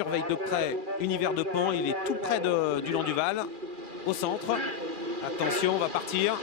surveille de près Univers de Pan. Il est tout près du Landuval, au centre. Attention, on va partir.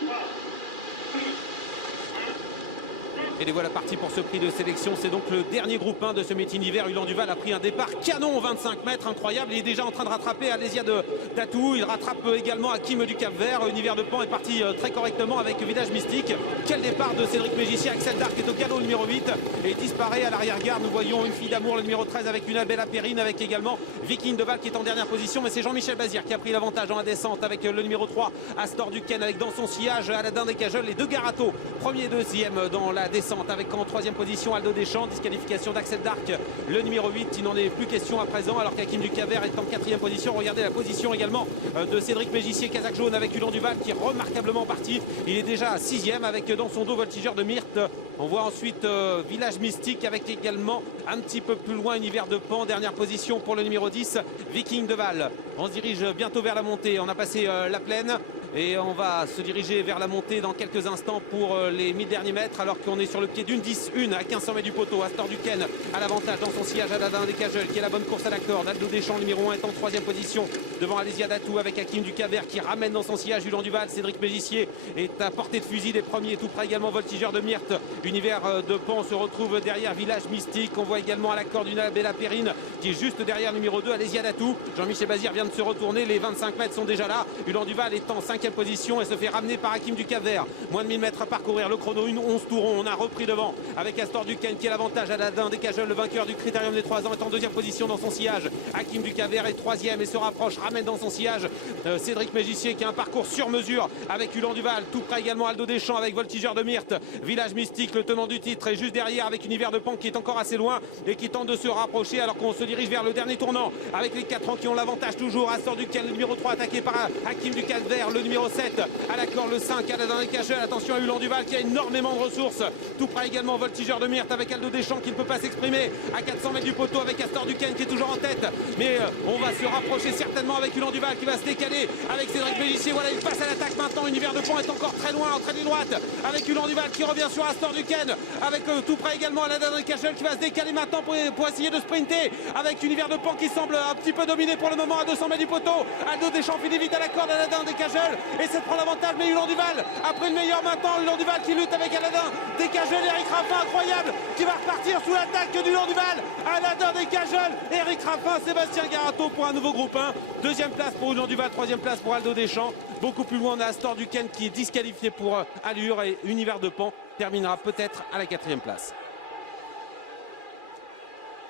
Et les voilà partis pour ce prix de sélection. C'est donc le dernier groupe 1 de ce meeting d'hiver. Ulan Duval a pris un départ canon, 25 mètres, incroyable. Il est déjà en train de rattraper Alésia de Tatou. Il rattrape également Hakim du Cap-Vert. Univers de Pan est parti très correctement avec Village Mystique. Quel départ de Cédric Mégicier. Axel Dark est au galop, le numéro 8. Et disparaît à l'arrière-garde. Nous voyons Une fille d'amour, le numéro 13, avec une belle apérine, avec également Viking de Val qui est en dernière position. Mais c'est Jean-Michel Bazir qui a pris l'avantage dans la descente avec le numéro 3, Astor Duquesne, avec dans son sillage Aladin des Cajoles. Les deux Garato, premier et deuxième dans la descente, avec en troisième position Aldo Deschamps. Disqualification d'Axel Dark, le numéro 8. Il n'en est plus question à présent, alors qu'Hakim du Cap-Vert est en quatrième position. Regardez la position également de Cédric Mégicier, Casaque jaune, avec Ulan Duval qui est remarquablement parti. Il est déjà à sixième avec dans son dos Voltigeur de Myrte. On voit ensuite Village Mystique, avec également un petit peu plus loin Univers de Pan. Dernière position pour le numéro 10, Viking de Val. On se dirige bientôt vers la montée. On a passé la plaine et on va se diriger vers la montée dans quelques instants pour les 1000 derniers mètres, alors qu'on est sur le pied d'une 10-1 à 1500 mètres du poteau. Astor Duquesne à l'avantage dans son sillage, Aladin des Cajoles qui est la bonne course à la corde. Aldo Deschamps, numéro 1, est en troisième position devant Alésia Datou, avec Hakim du Cap-Vert qui ramène dans son sillage Ulan Duval. Cédric Mégicier est à portée de fusil des premiers, tout près également Voltigeur de Myrte. Univers de Pan se retrouve derrière Village Mystique. On voit également à la corde une belle apérine qui est juste derrière le numéro 2, Alésia Datou. Jean-Michel Bazir vient de se retourner, les 25 mètres sont déjà là. Ulan Duval est en cinquième position et se fait ramener par Hakim du Cap-Vert. Moins de 1000 mètres à parcourir, le chrono 11 tourons. On a repris devant avec Astor Duquesne qui a l'avantage. Aladin des Cajoles, le vainqueur du Critérium des 3 ans, est en deuxième position dans son sillage. Hakim du Cap-Vert est troisième et se rapproche, ramène dans son sillage Cédric Mégicier qui a un parcours sur mesure avec Ulan Duval. Tout près également Aldo Deschamps avec Voltigeur de Myrte. Village Mystique, le tenant du titre, est juste derrière avec Univers de Pan qui est encore assez loin et qui tente de se rapprocher, alors qu'on se dirige vers le dernier tournant avec les 4 ans qui ont l'avantage toujours. Astor Duquesne, le numéro 3, attaqué par Hakim du Cap-Vert, le numéro 7 à la corde, le 5 Aladin des Cajoles. Attention à Ulan Duval qui a énormément de ressources. Tout près également Voltigeur de Myrte avec Aldo Deschamps qui ne peut pas s'exprimer à 400 mètres du poteau, avec Astor Duquesne qui est toujours en tête. Mais on va se rapprocher certainement avec Ulan Duval qui va se décaler avec Cédric Mégicier. Voilà, il passe à l'attaque maintenant. Univers de Pan est encore très loin en traînée droite avec Ulan Duval qui revient sur Astor Duquesne, avec tout près également Aladin des Cajoles qui va se décaler maintenant pour essayer de sprinter, avec Univers de Pan qui semble un petit peu dominé pour le moment à 200 mètres du poteau. Aldo Deschamps finit vite à la corde, Aladin des Cajoles essaie de prendre l'avantage, mais Ulan Duval a pris le meilleur maintenant. Ulan Duval qui lutte avec Aladin des Cajoles. Eric Raffin, incroyable, qui va repartir sous l'attaque d'Ulan Duval. Aladin des Cajoles, Eric Raffin, Sébastien Garato pour un nouveau groupe 1. Deuxième place pour Ulan Duval, troisième place pour Aldo Deschamps. Beaucoup plus loin, on a Astor Duquesne qui est disqualifié pour allure, et Univers de Pan terminera peut-être à la quatrième place.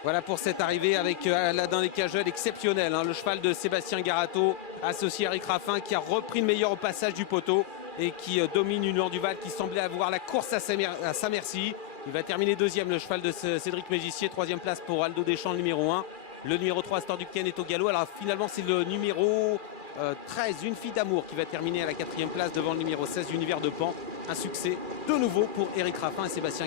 Voilà pour cette arrivée avec Aladin des Cajoles, exceptionnel, hein, le cheval de Sébastien Garato, associé à Eric Raffin, qui a repris le meilleur au passage du poteau et qui domine Ulan Duval qui semblait avoir la course à sa merci. Il va terminer deuxième, le cheval de Cédric Mégicier. Troisième place pour Aldo Deschamps, le numéro 1. Le numéro 3, Astor Duquesne, est au galop. Alors finalement, c'est le numéro 13, Une fille d'amour, qui va terminer à la quatrième place devant le numéro 16, Univers de Pan. Un succès de nouveau pour Eric Raffin et Sébastien